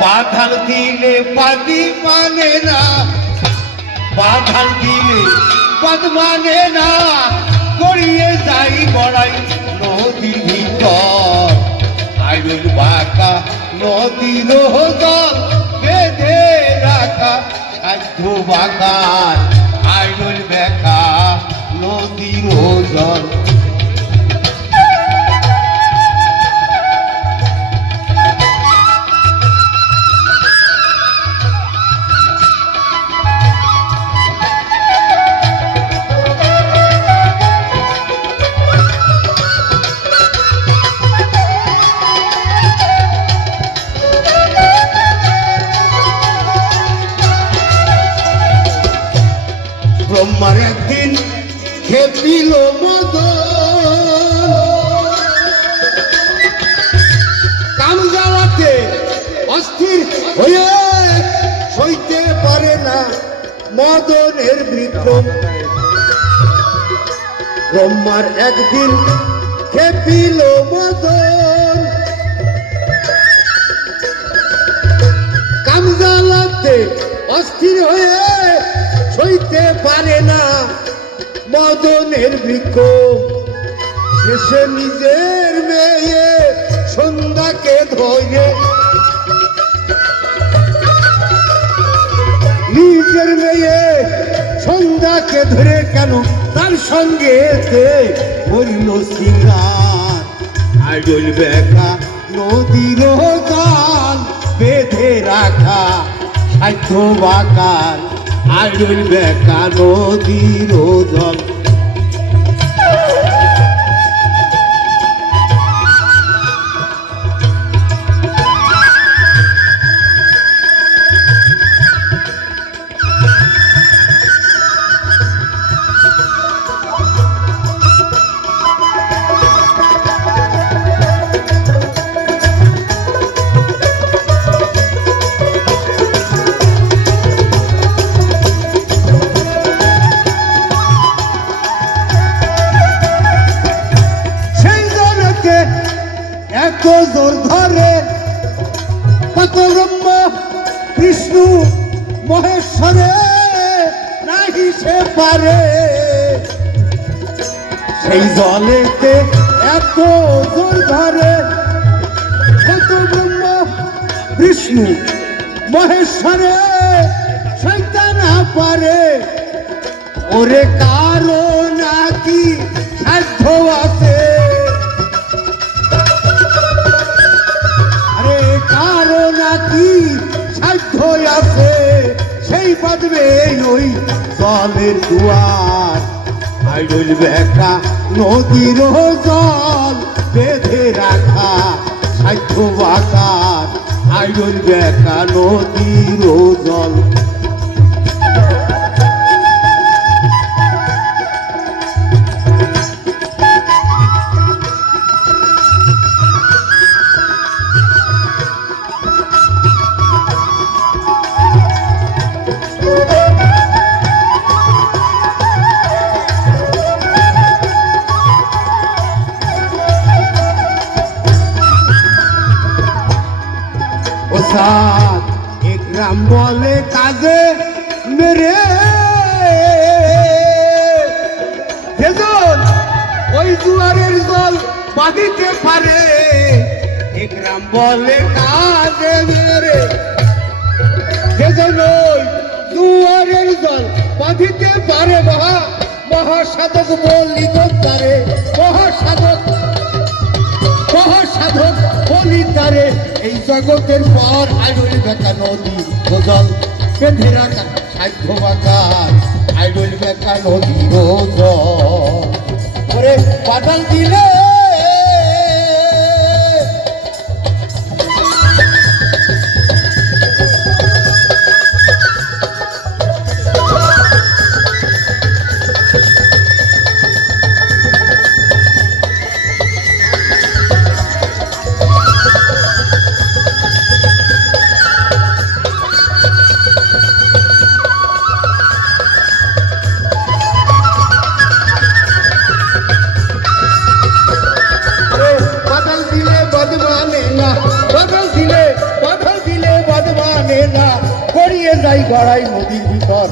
বাধাল দিলে পাদি মানে না। বাধাল দিলে পদ মানে না। গড়িয়ে যাই বড়াই নদীর ভিতর। আইরুল বাঁকা নদীর জল বেঁধে রাখা সাধ্য বাগান। আইরুল বেকা নদীর জল ব্রহ্মার একদিন খেপিল মদ কাম অস্থির হয়ে সইতে পারে না মদনের বৃদ্ধ। ব্রহ্মার একদিন খেপিল মদন। কাম অস্থির হয়ে সইতে পারে না। মদনের বৃক্ষ শেষে নিজের মেয়ে সন্ধ্যাকে ধরে। নিজের মেয়ে সন্ধ্যাকে ধরে কেন? তার সঙ্গে হইল সিঙ্গার আইডল বেকা নদীর গান বেঁধে রাখা সাধ্য বাকার আইডল বেকা নদীর জল। জোর ধরে। কত ব্রহ্ম, বিষ্ণু, মহেশ্বরে, নাহি সে পারে। সেই জলেতে এত জোর ধরে। কত ব্রহ্ম, বিষ্ণু, মহেশ্বরে সইতা না পারে ওরে কারও কারও নাকি সাধ্য আছে? সেই বাদবে ওই জলের দুয়ার। আইডল বেকা নদীর জল বেঁধে রাখা সাধ্য বাকার। আইডল বেকা নদীর জল ও সাত এক গ্রাম বলে, কাজে মেরে। ওই জুয়ারের জল বাঁধিতে পারে। এক গ্রাম বলে, কাজে মেরে। হেজন ওই জুয়ারের জল বাঁধিতে পারে। মহা, মহাসাধক বলিত তারে মহাসাধক বলিতারে এই জগতের পর আইডল বেকা নদী গোজল বেঁধে রাখা সাধ্য বাকার আইডল বেকা নদী গোজল পাতাল দিলে যায় গড়াই নদীর ভিতর।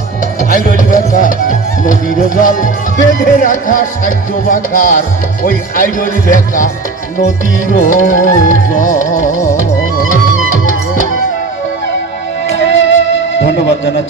নদীর জল, বেঁধে রাখা সাহায্য বাঁকার ওই আইডল বেকা নদীর ধন্যবাদ জানাচ্ছি।